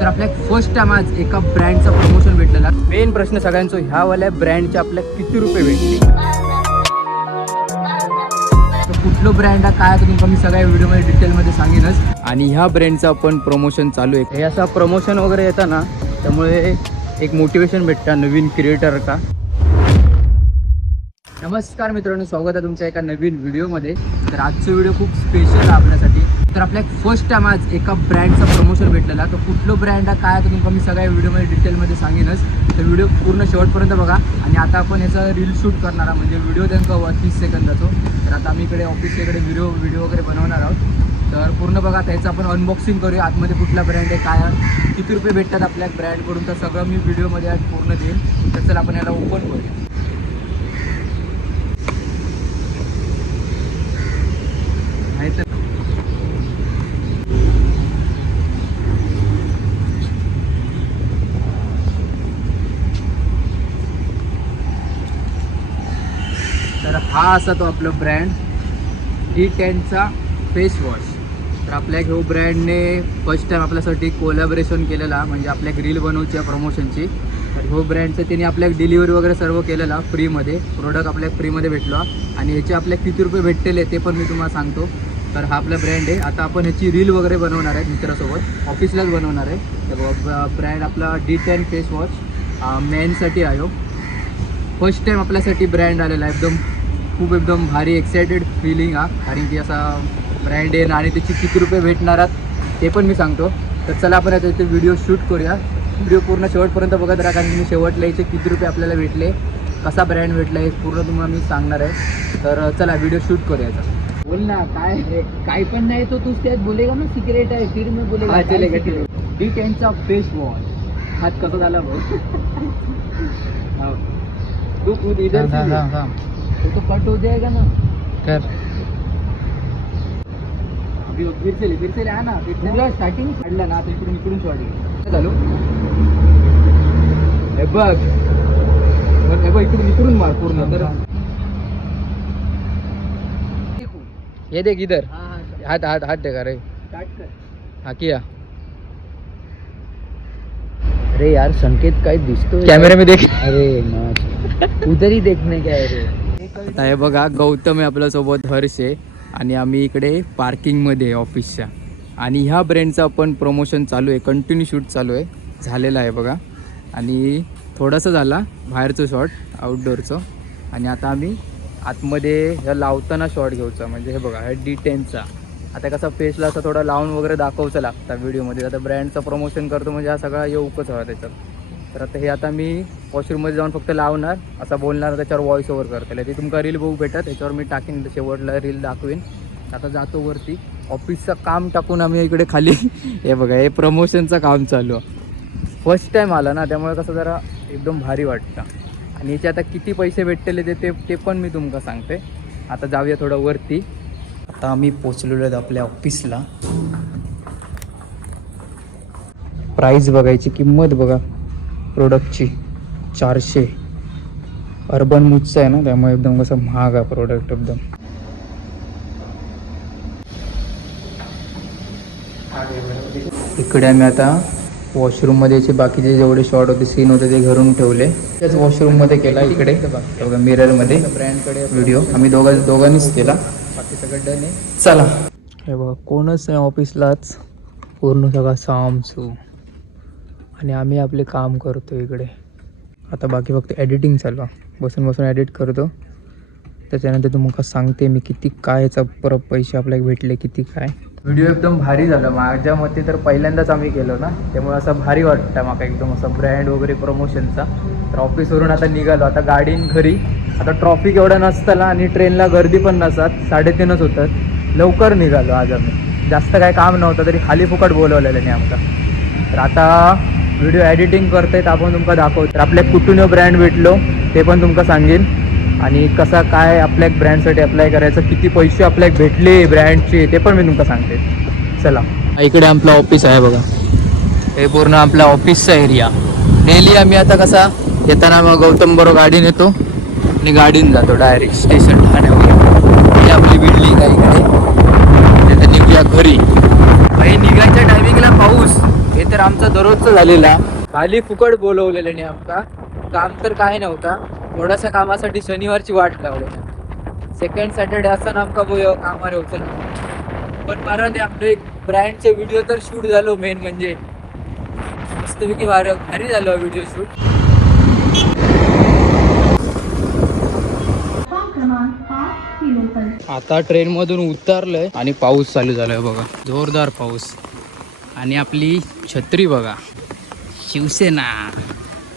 तर आपल्या first time आज एका ब्रँडचा प्रमोशन भेटलेला. मेन प्रश्न सगळ्यांचा ह्या वाल्या ब्रँडचे आपल्याला किती रुपये भेटले, तर कुठलं ब्रँड हा काय तुम्ही मी सगळ्या व्हिडिओमध्ये डिटेलमध्ये सांगेनच. आणि ह्या ब्रँडचं आपण प्रमोशन चालू आहे. हे असं प्रमोशन वगैरे येतं ना, त्यामुळे एक मोटिवेशन भेटतं नवीन क्रिएटर का. नमस्कार मित्रांनो, स्वागत आहे तुमच्या एका नवीन व्हिडिओमध्ये. तर आजचा व्हिडिओ खूप स्पेशल आहे आपल्यासाठी. तर आपल्या फर्स्ट टाइम आज एका ब्रँडचा प्रमोशन भेटलेला. तर कुठलं ब्रँड हा काय तुम्ही मी सगळ्या व्हिडिओमध्ये डिटेलमध्ये सांगेनच. तर व्हिडिओ पूर्ण शेवटपर्यंत बघा. आणि आता आपण याचा रील शूट करणार आहोत, म्हणजे व्हिडिओ त्यांचा 30 सेकंदाचा. तर आता आम्ही इकडे ऑफिसकडे व्हिडिओ वगैरे बनवणार आहोत. तर पूर्ण बघा, त्याचं आपण अनबॉक्सिंग करूया. आतमध्ये कुठला ब्रँड आहे, काय किती रुपये भेटतात आपल्या ब्रँडकडून, तर सगळं मी व्हिडिओमध्ये आज पूर्ण देईन. तर चला आपण याला ओपन करूया. तर हा असा तो आपला ब्रँड D10चा फेस वॉश. तर आपल्या ह्यो ब्रँडने फर्स्ट टाइम आपल्यासाठी कोलॅबरेशन केलेला, म्हणजे आपल्या रील बनवच्या प्रमोशनची. तर ह्यो ब्रँडचं त्यांनी आपल्या डिलिव्हरी वगैरे सर्व केलेला फ्रीमध्ये. प्रोडक्ट आपल्या फ्रीमध्ये भेटलो. आणि ह्याचे आपल्या किती रुपये भेटलेले ते पण मी तुम्हाला सांगतो. तर हा आपला ब्रँड आहे. आता आपण ह्याची रील वगैरे बनवणार आहे मित्रासोबत, ऑफिसलाच बनवणार आहे. तर ब्रँड आपला D10 फेस वॉश मेनसाठी आहे. फर्स्ट टाइम आपल्यासाठी ब्रँड आलेला आहे. एकदम भारी एक्सायटेड फिलिंग हा, कारण की असा ब्रँड आहे आणि त्याची किती रुपये भेटणार आहेत ते पण मी सांगतो. तर चला आपण याचा इथे व्हिडिओ शूट करूया. व्हिडिओ पूर्ण शेवटपर्यंत बघत राहा, कारण की मी शेवटला याचे किती रुपये आपल्याला भेटले, कसा ब्रँड भेटला हे पूर्ण तुम्हाला मी सांगणार आहे. तर चला व्हिडिओ शूट करूया याचा. बोल ना, काय पण नाही तो तूच त्यात बोलेगा ना, सिक्रेट आहे फिर मी बोलेगा. चलेगा ठीक आहे. D10चा फेस वॉश. हात कसा झाला भाऊ. तू इधर तो कट हो जाएगा ना. कर अभी फिर से आना. तुला स्टार्टिंग काढलं ना, आता इकडून शॉट घे. चालू हे बघ, इकडून मार पूर्ण. तर ये देख इधर. हाथ देखा रे. स्टार्ट कर. हा किया. अरे यार संकेत काय दिसतो कॅमेरा में देख. अरे उधर ही देखने काय रे. आता हे बघा, गौतम आहे आपल्यासोबत, हर्ष आहे, आणि आम्ही इकडे पार्किंगमध्ये ऑफिसच्या. आणि ह्या ब्रँडचं आपण प्रमोशन चालू आहे, कंटिन्यू शूट चालू आहे, झालेलं आहे बघा. आणि थोडंसं झाला बाहेरचं शॉट आउटडोअरचं. आणि आता आम्ही आतमध्ये ह्या लावताना शॉट घ्यायचा, म्हणजे हे बघा, हे D10चा. आता कसा फेसला असं थोडं लावून वगैरे दाखवायचं लागतं व्हिडिओमध्ये. आता ब्रँडचं प्रमोशन करतो म्हणजे हा सगळा येऊकच हवा त्याच्यात. तर आता हे आता मी वॉशरूममध्ये जाऊन फक्त लावणार, असा बोलणार, त्याच्यावर व्हॉइस ओव्हर करता. ते तुमका रील बघू भेटत, त्याच्यावर मी टाकीन, शेवटला रील दाखवेन. आता जातो वरती, ऑफिसचं काम टाकून आम्ही इकडे खाली. हे बघा, हे प्रमोशनचं काम चालू आहे. फर्स्ट टाईम आला ना, त्यामुळे कसं जरा एकदम भारी वाटतं. आणि याचे आता किती पैसे भेटलेले ते पण मी तुमका सांगते. आता जाऊया थोडं वरती. आता आम्ही पोचलेलो आहेत आपल्या ऑफिसला. प्राईस बघायची, किंमत बघा प्रोडक्टची 400. अर्बन मूडचं आहे ना, त्यामुळे एकदम कसं महाग आहे प्रोडक्ट एकदम. इकडे आम्ही आता वॉशरूममध्येचे बाकीचे जेवढे शॉट होते, सीन होते, ते घरून ठेवले. त्याच वॉशरूममध्ये केला. इकडे बघा मिररमध्ये ब्रँडकडे व्हिडिओ आम्ही दोघांनीच केला. बाकी सगळं डन आहे. चला. हे बघा, कोणच नाही ऑफिसलाच, पूर्ण सगळा सामसू. आणि आम्ही आपले काम करतो इकडे. आता बाकी फक्त एडिटिंग चालू आहे, बसून एडिट करतो. त्याच्यानंतर तुम्हाला सांगते मी किती काय याचा परत पैसे आपल्याला भेटले, किती काय. व्हिडिओ एकदम भारी झाला माझ्या मते. तर पहिल्यांदाच आम्ही केलो ना, त्यामुळे असं भारी वाटतं मला एकदम, असं ब्रँड वगैरे प्रमोशनचा. तर ऑफिसवरून आता निघालो, आता गाडीन घरी. आता ट्रॉफिक एवढं नसतं आणि ट्रेनला गर्दी पण नसतात, 3:30च होतात. लवकर निघालो आज आम्ही, जास्त काय काम नव्हतं, तरी खाली फुकट बोलवलेलं नाही आमचा. तर आता व्हिडिओ एडिटिंग करतायत, आपण तुमका दाखवतो. तर आपल्या कुठून ब्रँड भेटलो ते पण तुमका सांगेन, आणि कसा काय आपल्या ब्रँडसाठी अप्लाय करायचं, किती पैसे आपल्याला भेटले ब्रँडचे ते पण मी तुमका सांगते. चला, इकडे आपलं ऑफिस आहे बघा. हे पूर्ण आपला ऑफिसचा एरिया. डेली आम्ही आता कसा येताना मग गौतम बरोबर गाडीने येतो आणि गाडीने जातो डायरेक्ट स्टेशन ठाण्यावर. ही आपली बिल्डिंग आहे इकडे. निघूया घरी. निघायच्या टायमिंगला पाऊस, हे तर आमचा दररोजचा झालेला खाली फुकट बोलवलेल्याने आमका काम तर काय नव्हता थोड्याशा कामासाठी शनिवारची वाट लावली सेकंड सॅटर्डे असताना आमका कामावर होतं पण मला ते आपले ब्रँडचे व्हिडिओ तर शूट झालो मेन म्हणजे मस्तपैकी भारी झालो व्हिडिओ शूट आता ट्रेन मधून उतरलोय आणि पाऊस चालू झालाय बघा जोरदार पाऊस आणि आपली छत्री बघा शिवसेना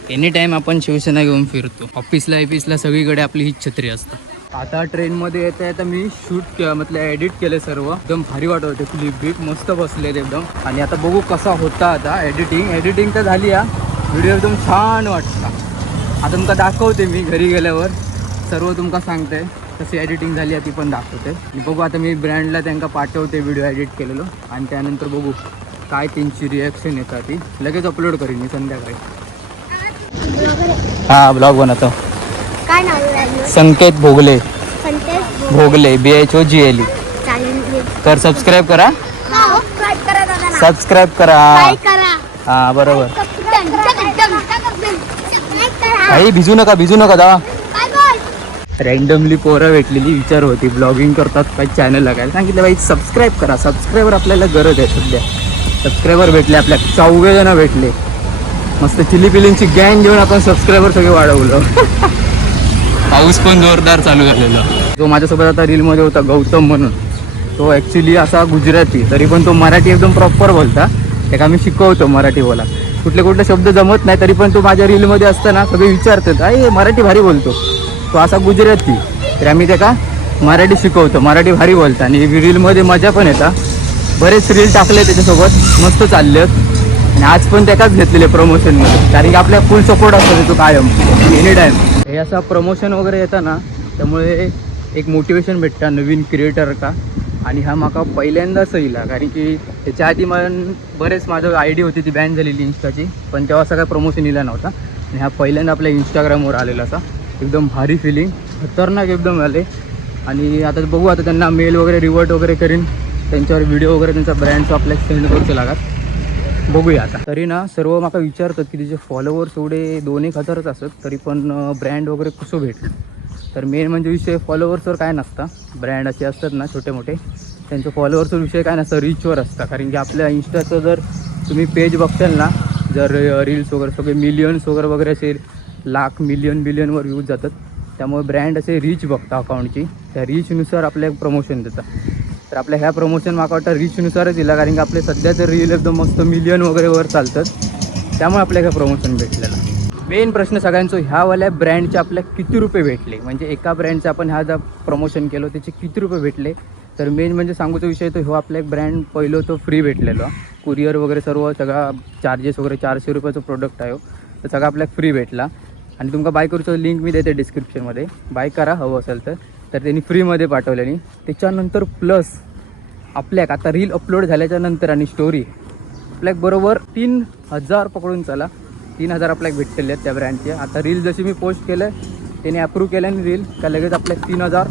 एनी टाइम आपण शिवसेना घेऊन फिरतो ऑफिसला सगळीकडे आपली हीच छत्री असते आता ट्रेन मध्ये येता येता मी शूट मतलब एडिट केले सर्व एकदम भारी वाटत होते क्लिप बीप मस्त बसले एकदम आणि आता बघू कसा होता आता एडिटिंग तर झाली या व्हिडिओ एकदम छान वाटला आता तुमका दाखवते मी घरी गेल्यावर सर्व तुमका सांगते कशी एडिटिंग झाली आहे ती पण दाखवते बघू आता मी ब्रँडला त्यांना पाठवते व्हिडिओ एडिट केलेलो आणि त्यानंतर बघू काय त्यांची रिॲक्शन येतात ती लगेच अपलोड करीन मी संध्याकाळी हा ब्लॉग बनवतो काय नाव संकेत भोगले भोगले BHOGLE तर सबस्क्राईब करा सबस्क्राईब करा हा बरोबर काही भिजू नका जा रँडमली पोरं भेटलेली विचार होती ब्लॉगिंग करतात काही चॅनल लागायला सांगितलं बाई सबस्क्राईब करा सबस्क्रायबर आपल्याला गरज आहे सध्या सबस्क्रायबर भेटले आपल्या 4 जण भेटले मस्त चिलीपिलींची गँग घेऊन आपण सबस्क्रायबर सगळे वाढवलं पाऊस पण जोरदार चालू झालेला जो माझ्यासोबत आता रीलमध्ये होता गौतम म्हणून तो ॲक्च्युली असा गुजराती तरी पण तो मराठी एकदम प्रॉपर बोलता त्याला मी शिकवतो मराठी बोला कुठले शब्द जमत नाही तरी पण तो माझ्या रीलमध्ये असताना सगळे विचारतात अरे मराठी भारी बोलतो तो असा गुजराती तर आम्ही त्याला मराठी शिकवतो मराठी भारी बोलता आणि रीलमध्ये मजा पण येतात बरेच रील टाकले त्याच्यासोबत मस्त चालले आणि आज पण त्याकाच घेतलेले प्रमोशनमध्ये कारण की आपल्या फुल सपोर्ट असतो तो कायम एनी टाईम हे असा प्रमोशन वगैरे येतं ना त्यामुळे एक मोटिवेशन भेटतं नवीन क्रिएटर का आणि हा माका पहिल्यांदाच येईल कारण की त्याच्या आधी मला बरेच माझं ID होती ती बॅन झालेली इंस्टाची पण तेव्हा असं काय प्रमोशन येला नव्हता आणि हा पहिल्यांदा आपल्या इंस्टाग्रामवर आलेला असा एकदम भारी फिलिंग खतरनाक एकदम आले आणि आता बघू आता त्यांना मेल वगैरे रिवर्ट वगैरे करीन त्यांच्यावर व्हिडिओ वगैरे त्यांचा ब्रँडचा आपल्याला सेंड करूचे लागत बघूया आता तरी ना सर्व माका विचारतात की तिचे फॉलोवर्स एवढे 2-1 असत तरी पण ब्रँड वगैरे कसं भेटलं तर मेन म्हणजे विषय फॉलोवर्सवर काय नसता ब्रँड असे असतात ना छोटे मोठे त्यांचं फॉलोवर्सवर विषय काय नसतं रीचवर असतं कारण की आपल्या इंस्टाचं जर तुम्ही पेज बघताल ना जर रील्स वगैरे सगळे मिलियन्स वगैरे असेल लाख बिलियनवर व्ह्यूज जातात त्यामुळे ब्रँड असे रीच बघता अकाउंटची त्या रीचनुसार आपल्याला प्रमोशन देतात तर आपल्या ह्या प्रमोशन माका वाटतं रीचनुसारच दिला कारण की आपले सध्याचं रील एकदम मस्त मिलियन वगैरे वर चालतात त्यामुळे आपल्याला हे प्रमोशन भेटलेलं मेन प्रश्न सगळ्यांचा ह्यावाल्या ब्रँडचे आपल्याला किती रुपये भेटले म्हणजे एका ब्रँडचं आपण ह्या जर प्रमोशन केलं त्याचे किती रुपये भेटले तर मेन म्हणजे सांगूचा विषय तो ह्यो आपल्या एक ब्रँड पहिलं तो फ्री भेटलेलो कुरिअर वगैरे सर्व सगळा चार्जेस वगैरे 400 रुपयाचं प्रोडक्ट आहे तर सगळं आपल्याला फ्री भेटला आणि तुमका बाय करूचं लिंक मी देते डिस्क्रिप्शनमध्ये बाय करा हवं असेल तर त्यांनी फ्रीमध्ये पाठवलेली त्याच्यानंतर प्लस आपल्याक आता रील अपलोड झाल्याच्या नंतर आणि स्टोरी आपल्याक बरोबर 3000 पकडून चला 3000 आपल्याक भेटलेले आहेत त्या ब्रँडचे आता रील जशी मी पोस्ट केलं त्याने अप्रूव्ह केलं आणि रील का लगेच आपल्या 3000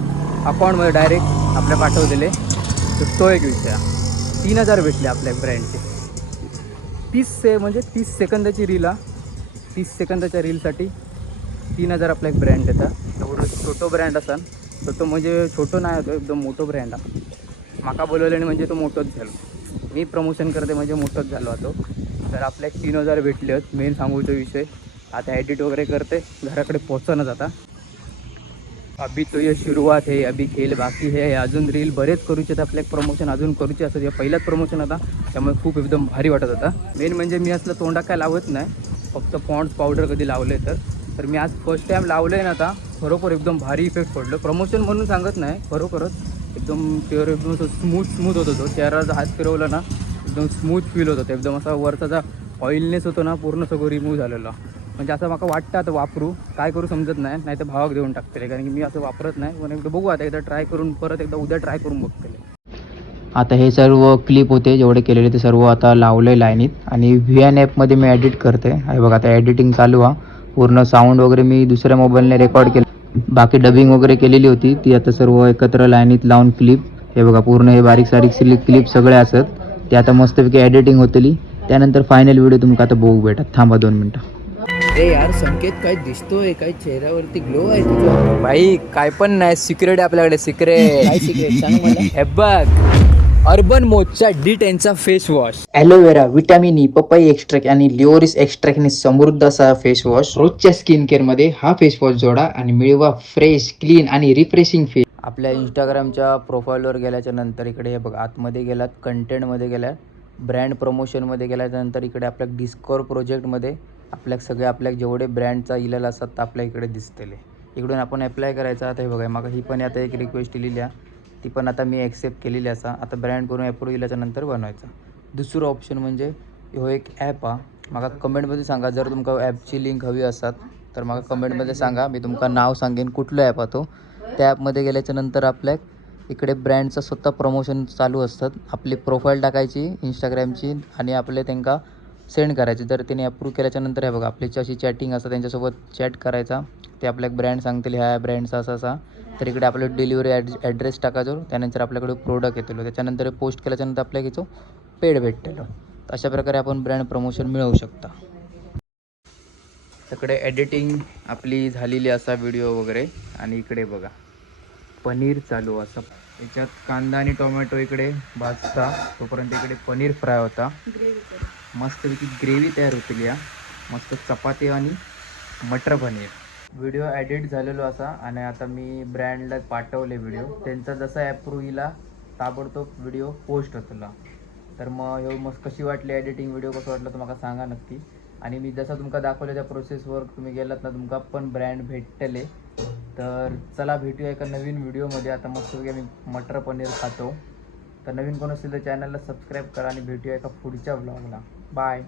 अकाउंटमध्ये डायरेक्ट आपल्या पाठवलेले तर तो एक विषय 3000 भेटले आपल्या ब्रँडचे 30 सेकंदाची रील 30 सेकंदाच्या रीलसाठी 3000 आपला एक ब्रँड येतात एवढं छोटं ब्रँड असाल तर तो म्हणजे छोटं नाही होतो एकदम मोठं ब्रँड आहे माका बोलवल्याने म्हणजे तो मोठंच झालो मी प्रमोशन करते म्हणजे मोठंच झालो होतो तर आपल्या 3000 भेटले आहेत मेन सांगूचा विषय आता एडिट वगैरे करते घराकडे पोहोचणं जाता अभी तो ये सुरुवात है अभी खेळ बाकी है अजून रील बरेच करूचे आहेत आपल्या प्रमोशन अजून करूचे असं या पहिलाच प्रमोशन होता त्यामुळे खूप एकदम भारी वाटत होता मेन म्हणजे मी असलं तोंडा काय लावत नाही फक्त पॉन्ड्स पावडर कधी लावले तर मी आज फर्स्ट टाईम लावलं आहे ना आता खरोखर एकदम भारी इफेक्ट पडलं प्रमोशन म्हणून सांगत नाही खरोखरच एकदम चेहरा एकदम स्मूथ होत होतो चेहरा हात फिरवला ना एकदम स्मूथ फील होत होतं एकदम असा वरचा जा ऑइलनेस होतो ना पूर्ण सगळं रिमूव्ह झालेलं म्हणजे असं मला वाटतं आता वापरू काय करू समजत नाही तर भावाक देऊन टाकते कारण की मी असं वापरत नाही पण एकदा बघू आता एकदा ट्राय करून परत एकदा उद्या ट्राय करून बघते आता हे सर्व क्लिप होते जेवढे केलेले ते सर्व आता लावले लाईनीत आणि VN ॲपमध्ये मी एडिट करते आहे बघा आता एडिटिंग चालू आहे पूर्ण साऊंड वगैरे मी दुसऱ्या मोबाईलने रेकॉर्ड केलं बाकी डबिंग वगैरे केलेली होती ती आता सर्व एकत्र लाईनीत लावून क्लिप हे बघा पूर्ण हे बारीक सारीक क्लिप सगळे असत ते आता मस्तपैकी एडिटिंग होतली त्यानंतर फायनल व्हिडिओ तुमका आता बघू भेटा. थांबा 2 मिनिटं. अरे यार संकेत काय दिसतोय, काय चेहऱ्यावरती ग्लो आहे तुझ्या. भाई काय पण नाही, सिक्रेट आहे आपल्याकडे. सिक्रेट काय सिक्रेट सांग मला. हे बघ, अर्बन मोजचा D10चा face wash. Aloe vera, vitamin E, पपई एक्स्ट्रॅक्ट आणि लिओरिस एक्स्ट्रॅक्टने समृद्ध असा फेस वॉश. रोजच्या स्किन केअर मध्ये हा फेस वॉश जोडा आणि मिळवा फ्रेश, क्लीन आणि रिफ्रेशिंग फेस. आपल्या इंस्टाग्रामच्या प्रोफाईलवर गेल्याच्या नंतर इकडे हे बघ, आतमध्ये गेलात, कंटेंटमध्ये गेलात, ब्रँड प्रमोशनमध्ये गेल्याच्यानंतर इकडे आपल्या डिस्कवर प्रोजेक्टमध्ये आपल्या जेवढे ब्रँडचा इलेला असतात तर आपल्या इकडे दिसतले. इकडून आपण अप्लाय करायचा. आता हे बघा, मग ही पण आता एक रिक्वेस्ट दिलेली आहे, ती पण आता मी ॲक्सेप्ट केलेली असा. आता ब्रँड करून अप्रूव्ह केल्याच्या नंतर बनवायचा. दुसरं ऑप्शन म्हणजे हो एक ॲप हा. मला कमेंटमध्ये सांगा जर तुमका ॲपची लिंक हवी असतात तर मला कमेंटमध्ये सांगा, मी तुमका नाव सांगेन कुठलं ॲप आहे तो. त्या ॲपमध्ये गेल्याच्या नंतर आपल्या इकडे ब्रँडचं स्वतः प्रमोशन चालू असतात. आपली प्रोफाईल टाकायची इंस्टाग्रामची आणि आपले त्यांना सेंड करायचे. जर त्यांनी अप्रूव्ह केल्याच्या नंतर हे बघा, आपल्याची अशी चॅटिंग असतं, त्यांच्यासोबत चॅट करायचा. ते आपल्या ब्रँड सांगतील ह्या ब्रँडचा असा असा, तर इकडे आपलं डिलिव्हरी ॲड्रेस टाकायचो. त्यानंतर आपल्याकडे प्रोडक्ट येतो. त्याच्यानंतर पोस्ट केल्याच्यानंतर आपल्या घेतो पेड भेटलेलं. तर अशा प्रकारे आपण ब्रँड प्रमोशन मिळवू शकता. इकडे एडिटिंग आपली झालेली असा व्हिडिओ वगैरे. आणि इकडे बघा पनीर चालू असं, याच्यात कांदा आणि टोमॅटो इकडे भाजता, तोपर्यंत इकडे पनीर फ्राय होता. मस्तपैकी ग्रेव्ही तयार होतील या. मस्त चपाती आणि मटर पनीर. व्हिडिओ एडिट झालेलो असा आणि आता मी ब्रँडला पाठवले व्हिडिओ. त्यांचा जसा ॲप्रूव्ह येईल ताबडतोब व्हिडिओ पोस्ट होतला. तर मग हे मस्त कशी वाटली एडिटिंग, व्हिडिओ कसं वाटलं तुम्हाला सांगा नक्की. आणि मी जसं तुमका दाखवलं त्या प्रोसेसवर तुम्ही गेलात ना, तुमका पण ब्रँड भेटतले. तर चला भेटूया एका नवीन व्हिडिओमध्ये. आता मस्तपैकी मी मटर पनीर खातो. तर नवीन कोण असेल तर चॅनलला सबस्क्राईब करा आणि भेटूया एका पुढच्या ब्लॉगला. बाय.